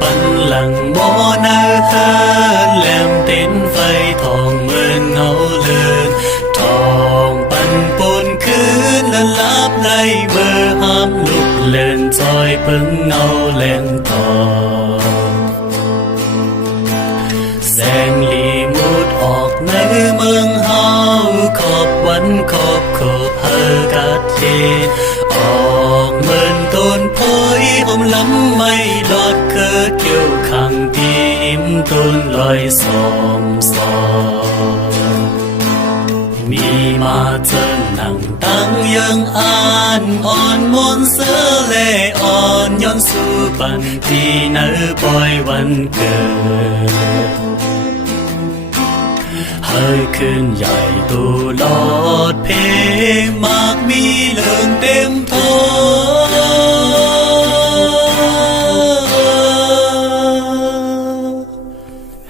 บันหลังหมอนาเคินแหลมเต้นไฟทองเหมือนเงาเลือนทองปันปนคืนและลับในเบอร์ห้ามลุกเล่นซอยเพิ่งเงาแหลงทองแสงลีมุดออกในเมืองเฮาขอบวันขอบขอบเฮอกัดเท ผมลำไม่ดอดเกิดเกี่ยวขังที่อิ่มต้นลอยสอมสองมีมาเจอหนังตั้งยังอ่านอ่อนมนต์เสือเล่อ่อนย้อนสู่ปันที่เนื้อปล่อยวันเกิดเฮ้ยคืนใหญ่ตูลอดเพมากมีเลื่องเต็มท้อ